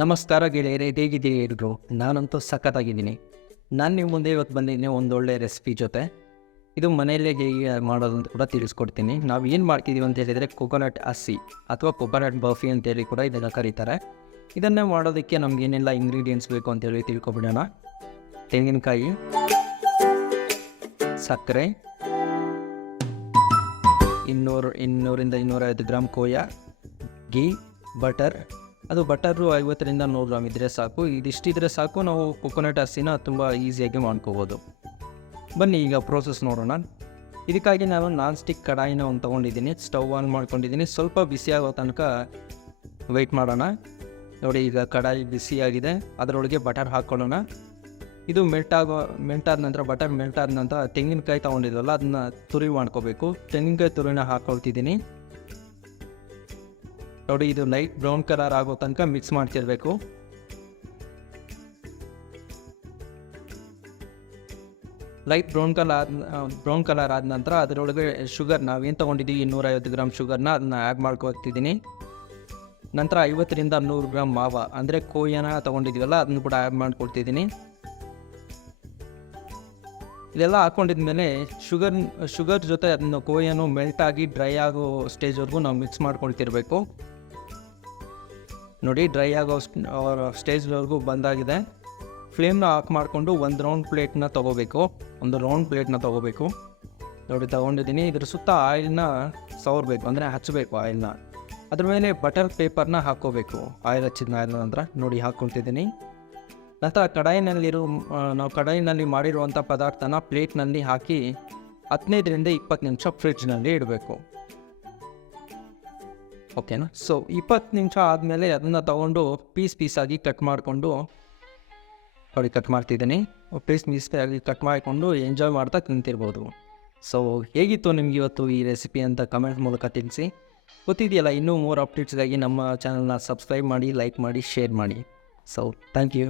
ನಮಸ್ಕಾರ ಗೆಳೆಯರೆ, ಹೇಗಿದ್ದೀರಿ ಎಲ್ರು? ನಾನಂತೂ ಸಖತ್ತಾಗಿದ್ದೀನಿ. ನಾನು ನಿಮ್ಮ ಮುಂದೆ ಇವತ್ತು ಬಂದಿದ್ದೀನಿ ಒಂದೊಳ್ಳೆ ರೆಸಿಪಿ ಜೊತೆ. ಇದು ಮನೆಯಲ್ಲೇ ಹೇಗೆ ಮಾಡೋದು ಅಂತ ಕೂಡ ತಿಳಿಸ್ಕೊಡ್ತೀನಿ. ನಾವು ಏನು ಮಾಡ್ತಿದ್ದೀವಿ ಅಂತ ಹೇಳಿದರೆ ಕೊಕೊನಟ್ ಹಸಿ ಅಥವಾ ಕೊಕೊನಟ್ ಬರ್ಫಿ ಅಂತೇಳಿ ಕೂಡ ಇದನ್ನು ಕರೀತಾರೆ. ಇದನ್ನೇ ಮಾಡೋದಕ್ಕೆ ನಮ್ಗೆ ಏನೆಲ್ಲ ಇಂಗ್ರೀಡಿಯೆಂಟ್ಸ್ ಬೇಕು ಅಂತೇಳಿ ತಿಳ್ಕೊಬಿಡೋಣ. ತೆಂಗಿನಕಾಯಿ, ಸಕ್ಕರೆ, ಇನ್ನೂರು, ಇನ್ನೂರಿಂದ ಇನ್ನೂರೈವತ್ತು ಗ್ರಾಮ್ ಕೋಯ ಗೀ ಬಟರ್ ಅದು ಬಟರು ಐವತ್ತರಿಂದ ನೂರು ಗ್ರಾಮ್ ಇದ್ದರೆ ಸಾಕು. ಇದಿಷ್ಟಿದ್ರೆ ಸಾಕು, ನಾವು ಕೊಕೊನಟ್ ಹಸಿನ ತುಂಬ ಈಸಿಯಾಗಿ ಮಾಡ್ಕೋಬೋದು. ಬನ್ನಿ, ಈಗ ಪ್ರೋಸೆಸ್ ನೋಡೋಣ. ಇದಕ್ಕಾಗಿ ನಾನು ನಾನ್ ಸ್ಟಿಕ್ ಕಡಾಯಿನ ಒಂದು ತೊಗೊಂಡಿದ್ದೀನಿ. ಸ್ಟವ್ ಆನ್ ಮಾಡ್ಕೊಂಡಿದ್ದೀನಿ. ಸ್ವಲ್ಪ ಬಿಸಿ ಆಗೋ ತನಕ ವೆಯ್ಟ್ ಮಾಡೋಣ. ನೋಡಿ, ಈಗ ಕಡಾಯಿ ಬಿಸಿಯಾಗಿದೆ. ಅದರೊಳಗೆ ಬಟರ್ ಹಾಕ್ಕೊಳ್ಳೋಣ ಇದು ಮೆಲ್ಟ್ ಆಗೋ ಮೆಲ್ಟ್ ಆದ ನಂತರ, ಬಟರ್ ಮೆಲ್ಟ್ ಆದ ನಂತರ ತೆಂಗಿನಕಾಯಿ ತೊಗೊಂಡಿದ್ವಲ್ಲ, ಅದನ್ನ ತುರಿ ಮಾಡ್ಕೋಬೇಕು. ತೆಂಗಿನಕಾಯಿ ತುರಿನ ಹಾಕ್ಕೊಳ್ತಿದ್ದೀನಿ ನೋಡಿ, ಇದು ಲೈಟ್ ಬ್ರೌನ್ ಕಲರ್ ಆಗೋ ತನಕ ಮಿಕ್ಸ್ ಮಾಡ್ತಿರ್ಬೇಕು. Light brown colour brown colour ಆದ ನಂತರ ಅದರೊಳಗೆ ಶುಗರ್ ನಾವೇನು ತೊಗೊಂಡಿದ್ದೀವಿ ಇನ್ನೂರೈವತ್ತು ಗ್ರಾಮ್ ಶುಗರ್ನ ಅದನ್ನ ಆ್ಯಡ್ ಮಾಡ್ಕೊತಿದ್ದೀನಿ ನಂತರ ಐವತ್ತರಿಂದ ನೂರು ಗ್ರಾಮ್ ಮಾವ, ಅಂದರೆ ಕೋಯನ ತೊಗೊಂಡಿದ್ದೀವಲ್ಲ ಅದನ್ನು ಕೂಡ ಆ್ಯಡ್ ಮಾಡ್ಕೊಳ್ತಿದ್ದೀನಿ ಇದೆಲ್ಲ ಹಾಕ್ಕೊಂಡಿದ್ಮೇಲೆ ಶುಗರ್ ಶುಗರ್ ಜೊತೆ ಅದನ್ನು ಕೋಯನ್ನು ಮೆಲ್ಟಾಗಿ ಡ್ರೈ ಆಗೋ ಸ್ಟೇಜ್ವರೆಗೂ ನಾವು ಮಿಕ್ಸ್ ಮಾಡ್ಕೊಳ್ತಿರ್ಬೇಕು. ನೋಡಿ ಡ್ರೈ ಆಗೋ ಸ್ಟೇಜ್ವರೆಗೂ ಬಂದಾಗಿದೆ. ಫ್ಲೇಮ್ನ ಆಫ್ ಮಾಡಿಕೊಂಡು ಒಂದು ರೌಂಡ್ ಪ್ಲೇಟ್ನ ತೊಗೋಬೇಕು. ಒಂದು ರೌಂಡ್ ಪ್ಲೇಟ್ನ ತೊಗೋಬೇಕು. ನೋಡಿ, ತೊಗೊಂಡಿದ್ದೀನಿ. ಇದ್ರ ಸುತ್ತ ಆಯಿಲ್ನ ಸವರಬೇಕು, ಅಂದರೆ ಹಚ್ಚಬೇಕು ಆಯಿಲ್ನ ಅದ್ರ ಮೇಲೆ ಬಟರ್ ಪೇಪರ್ನ ಹಾಕ್ಕೋಬೇಕು ಆಯಿಲ್ ಹಚ್ಚಿದ ಆಯಿಲ್ ನಂತರ ನೋಡಿ, ಹಾಕ್ಕೊಳ್ತಿದ್ದೀನಿ. ನಂತರ ಕಡಾಯಿನಲ್ಲಿರೋ ನಾವು ಕಡಾಯಿನಲ್ಲಿ ಮಾಡಿರುವಂಥ ಪದಾರ್ಥನ ಪ್ಲೇಟ್ನಲ್ಲಿ ಹಾಕಿ ಹದಿನೈದರಿಂದ ಇಪ್ಪತ್ತು ನಿಮಿಷ ಫ್ರಿಡ್ಜ್ನಲ್ಲಿ ಇಡಬೇಕು. ಓಕೆನಾ ಸೊ ಇಪ್ಪತ್ತು ನಿಮಿಷ ಆದಮೇಲೆ ಅದನ್ನು ತಗೊಂಡು ಪೀಸ್ ಪೀಸಾಗಿ ಕಟ್ ಮಾಡಿಕೊಂಡು ನೋಡಿ ಕಟ್ ಮಾಡ್ತಿದ್ದೀನಿ. ಪೀಸ್ ಆಗಿ ಕಟ್ ಮಾಡಿಕೊಂಡು ಎಂಜಾಯ್ ಮಾಡ್ತಾ ತಿಂತಿರ್ಬೋದು. ಸೊ ಹೇಗಿತ್ತು ನಿಮ್ಗೆ ಇವತ್ತು ಈ ರೆಸಿಪಿ ಅಂತ ಕಮೆಂಟ್ ಮೂಲಕ ತಿಳಿಸಿ. ಗೊತ್ತಿದೆಯಲ್ಲ, ಇನ್ನೂ ಮೂರು ಅಪ್ಡೇಟ್ಸ್ಗಾಗಿ ನಮ್ಮ ಚಾನಲ್ನ ಸಬ್ಸ್ಕ್ರೈಬ್ ಮಾಡಿ ಲೈಕ್ ಮಾಡಿ ಶೇರ್ ಮಾಡಿ. So thank you